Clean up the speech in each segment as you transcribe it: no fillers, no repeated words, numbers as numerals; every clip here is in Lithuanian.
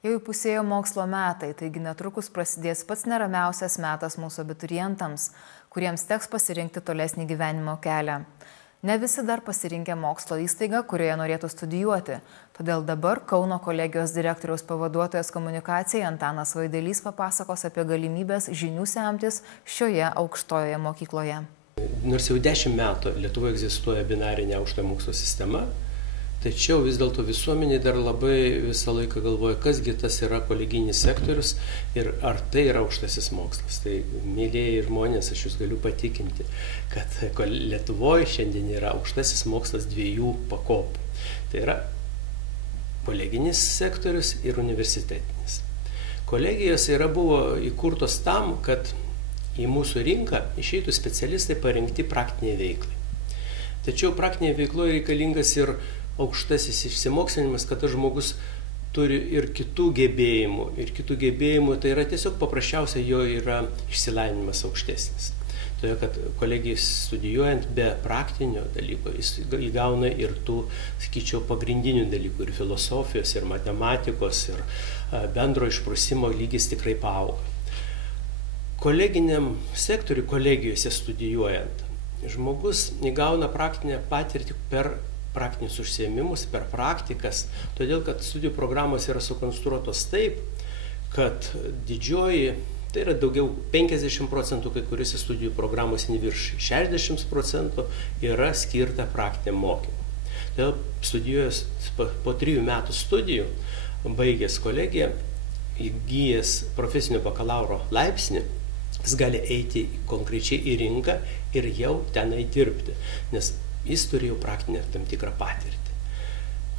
Jau įpusėjo mokslo metai, taigi netrukus prasidės pats neramiausias metas mūsų abiturientams, kuriems teks pasirinkti tolesnį gyvenimo kelią. Ne visi dar pasirinkę mokslo įstaigą, kurioje norėtų studijuoti. Todėl dabar Kauno kolegijos direktoriaus pavaduotojas komunikacijai Antanas Vaidelys papasakos apie galimybės žinių semtis šioje aukštojoje mokykloje. Nors jau 10 metų Lietuvoje egzistuoja binarinė aukštojo mokslo sistema, tačiau vis dėlto visuomenė dar labai visą laiką galvoja, kasgi tas yra koleginis sektorius ir ar tai yra aukštasis mokslas. Tai, mėlyjeji žmonės, aš jūs galiu patikinti, kad Lietuvoje šiandien yra aukštasis mokslas 2 pakopų. Tai yra koleginis sektorius ir universitetinis. Kolegijos buvo įkurtos tam, kad į mūsų rinką išeitų specialistai parengti praktiniai veiklai. Tačiau praktiniai veikloje reikalingas ir aukštasis išsimokslinimas, kad tas žmogus turi ir kitų gebėjimų. Ir kitų gebėjimų tai yra tiesiog paprasčiausia jo yra išsilavinimas aukštesnis. Todėl, kad kolegijai studijuojant be praktinio dalyko, jis įgauna ir tų, sakyčiau, pagrindinių dalykų, ir filosofijos, ir matematikos, ir bendro išprusimo lygis tikrai paauga. Koleginiam sektoriui, kolegijose studijuojant, žmogus įgauna praktinę patirtį per praktinius užsiėmimus, per praktikas, todėl kad studijų programos yra sukonstruotos taip, kad didžioji, tai yra daugiau 50%, kai kuriuose studijų programose virš 60% yra skirta praktiniam mokymui. Todėl studijuojas po 3 metų studijų, baigęs kolegiją, įgyjęs profesinio bakalauro laipsnį, jis gali eiti konkrečiai į rinką ir jau tenai dirbti, nes jis turėjo praktinę tam tikrą patirtį.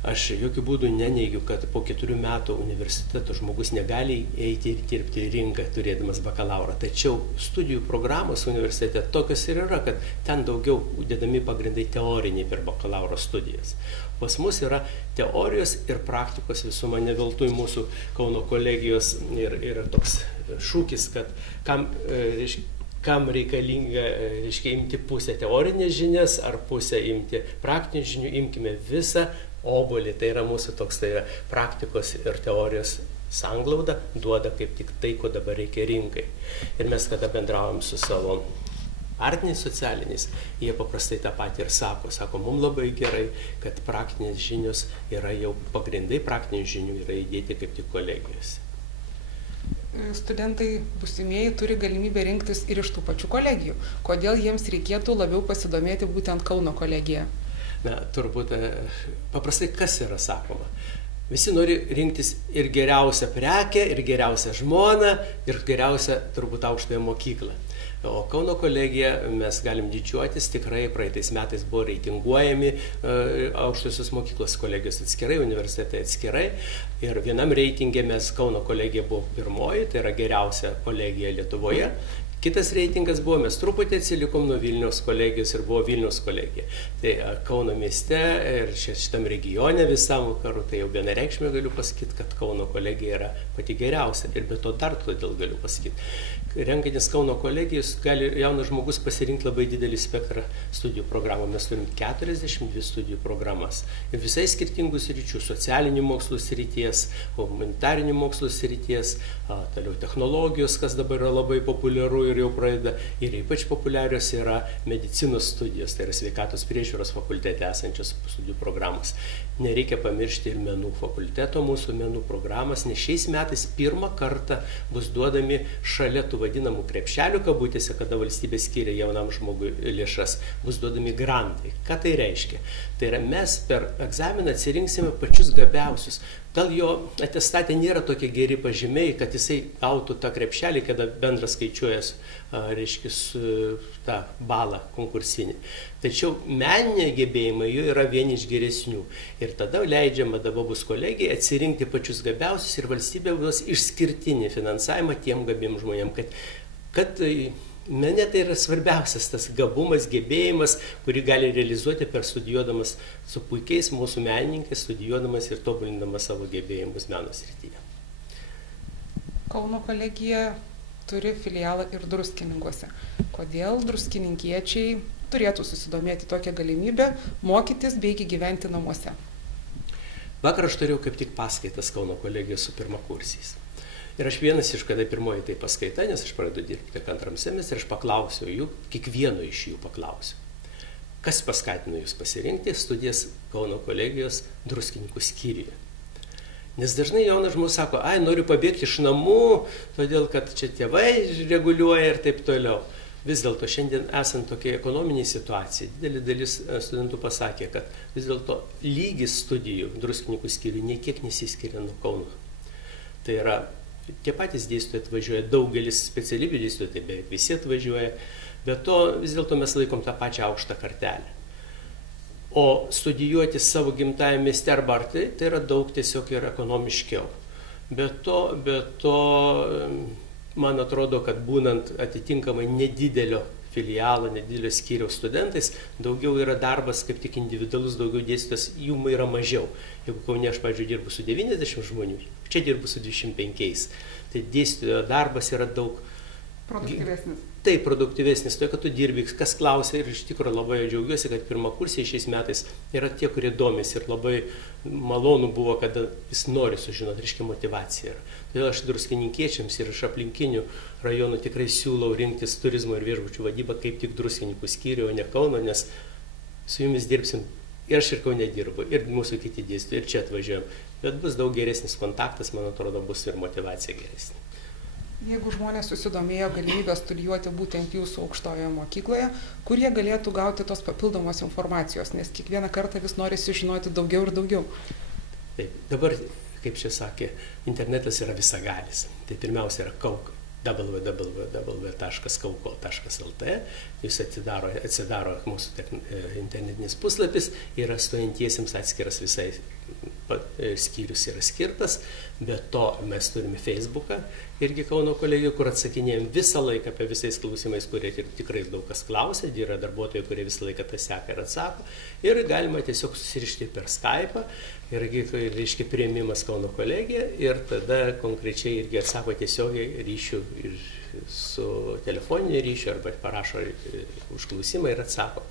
Aš jokių būdų neneigiu, kad po 4 metų universiteto žmogus negali eiti ir dirbti į rinką, turėdamas bakalaurą. Tačiau studijų programos universitete tokios ir yra, kad ten daugiau dedami pagrindai teoriniai per bakalauro studijas. Pas mus yra teorijos ir praktikos visuma, ne veltui mūsų Kauno kolegijos ir toks šūkis, kad kam reikalinga, imti pusę teorinės žinias ar pusę imti praktinių žinių, imkime visą obuolį. Tai yra mūsų toks, tai yra praktikos ir teorijos sanglauda, duoda kaip tik tai, ko dabar reikia rinkai. Ir mes, kada bendravom su savo partneriais socialiniais, jie paprastai tą patį ir sako, mums labai gerai, kad praktinės žinios yra jau pagrindai praktinių žinių yra įdėti kaip tik kolegijose. Studentai būsimieji turi galimybę rinktis ir iš tų pačių kolegijų. Kodėl jiems reikėtų labiau pasidomėti būtent Kauno kolegiją? Na, turbūt paprastai kas yra sakoma? Visi nori rinktis ir geriausią prekę, ir geriausią žmoną, ir geriausią turbūt aukštąją mokyklą. O Kauno kolegija mes galim didžiuotis, tikrai praeitais metais buvo reitinguojami aukštosios mokyklos kolegijos atskirai, universitetai atskirai. Ir vienam reitingė mes Kauno kolegija buvo pirmoji, tai yra geriausia kolegija Lietuvoje. Kitas reitingas buvo, mes truputį atsilikom nuo Vilniaus kolegijos ir buvo Vilniaus kolegija. Tai Kauno mieste ir šitam regione visam vakarų, tai jau vienareikšmiai galiu pasakyti, kad Kauno kolegija yra pati geriausia. Ir be to dar todėl galiu pasakyti. Renkantis Kauno kolegijos, gali jaunas žmogus pasirinkti labai didelį spektrą studijų programų. Mes turim 42 studijų programas. Ir visai skirtingų sričių, socialinių mokslų srities, humanitarinių mokslų srities, toliau technologijos, kas dabar yra labai populiaru ir jau pradeda, ir ypač populiarios yra medicinos studijos, tai yra sveikatos priežiūros fakultete esančios studijų programos. Nereikia pamiršti ir menų fakulteto, mūsų menų programas, nes šiais metais pirmą kartą bus duodami šalia tų vadinamų krepšelių kabutėse, kada valstybė skiria jaunam žmogui lėšas, bus duodami grantai. Ką tai reiškia? Tai yra mes per egzaminą atsirinksime pačius gabiausius. Gal jo atestate nėra tokie geri pažymiai, kad jisai gautų tą krepšelį, kada bendras skaičiuojas, reiškia, tą balą konkursinį. Tačiau meniniai gebėjimai jų yra vieni iš geresnių. Ir tada leidžiama dabar bus kolegijai atsirinkti pačius gabiausius ir valstybė bus išskirtinį finansavimą tiem gabiem žmonėm, kad mene tai yra svarbiausias tas gabumas, gebėjimas, kurį gali realizuoti per studijuodamas su puikiais mūsų menininkais, studijuodamas ir tobulindamas savo gebėjimus meno srityje. Kauno kolegija turi filialą ir Druskininkuose. Kodėl druskininkiečiai turėtų susidomėti tokią galimybę mokytis bei gyventi namuose? Vakar aš turėjau kaip tik paskaitas Kauno kolegijos su pirmakursiais. Ir aš vienas iš, kada pirmoji tai paskaita, nes aš pradedu dirbti tik antram semestrui, aš paklausiau jų, kiekvieno iš jų paklausiau, kas paskatino jūs pasirinkti studijas Kauno kolegijos Druskininkų skyriuje. Nes dažnai jaunas žmogus sako, noriu pabėgti iš namų, todėl kad čia tėvai reguliuoja ir taip toliau. Vis dėlto šiandien esant tokiai ekonominiai situacijai, didelė dalis studentų pasakė, kad vis dėlto lygis studijų Druskininkų skyriuje niekiek nesiskiria nuo Kauno. Tai yra, tie patys dėstytojai atvažiuoja, daugelis specialybių dėstytojai, tai beveik visi atvažiuoja, bet to vis dėlto mes laikom tą pačią aukštą kartelę. O studijuoti savo gimtajame mieste arba arti, tai yra daug tiesiog ir ekonomiškiau. Be to, man atrodo, kad būnant atitinkamai nedidelio filialo, nedidelio skyriaus studentais, daugiau yra darbas kaip tik individualus, daugiau dėstytojas, jų yra mažiau. Jeigu Kaune aš, pavyzdžiui, dirbu su 90 žmonių, čia dirbu su 25. Tai dėstytojo darbas yra daug produktyvesnis. Taip, produktyvesnis, tai kad tu dirbi, kas klausia ir iš tikrųjų labai džiaugiuosi, kad pirmakursiai šiais metais yra tie, kurie domisi ir labai malonu buvo, kad jis nori sužinoti, reiškia motivacija. Todėl aš druskininkiečiams ir iš aplinkinių rajonų tikrai siūlau rinktis turizmo ir viešbučių vadybą kaip tik Druskininkų skyriuje, o ne Kauno, nes su jumis dirbsim. Ir aš ir Kaune dirbu, ir mūsų kiti dėstytojai, ir čia atvažiuojam. Bet bus daug geresnis kontaktas, man atrodo, bus ir motivacija geresnė. Jeigu žmonės susidomėjo galimybę studijuoti būtent jūsų aukštojoje mokykloje, kur jie galėtų gauti tos papildomos informacijos, nes kiekvieną kartą vis norisi žinoti daugiau ir daugiau. Taip, dabar, kaip čia sakė, internetas yra visagalis. Tai pirmiausia yra www.kauko.lt, jūs atsidaro mūsų internetinis puslapis, yra stojantiesiems atskiras visai skyrius yra skirtas, bet to mes turime Facebooką, irgi Kauno kolegijų, kur atsakinėjom visą laiką apie visais klausimais, kurie tikrai daug kas klausia, yra darbuotojai, kurie visą laiką tą seka ir atsako, ir galima tiesiog susirišti per Skype'ą, irgi, reiškia, priėmimas Kauno kolegija, ir tada konkrečiai irgi atsako tiesiogiai ryšių su telefoniniu ryšiu, arba parašo užklausimą ir atsako.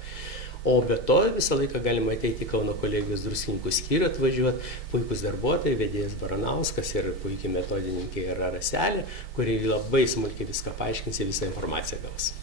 O be to visą laiką galima ateiti į Kauno kolegijos Druskininkų skyrių, atvažiuoti, puikus darbuotojai, vedėjas Baranauskas ir puikiai metodininkė yra Raselė, kurie labai smulkiai viską paaiškins ir visą informaciją gaus.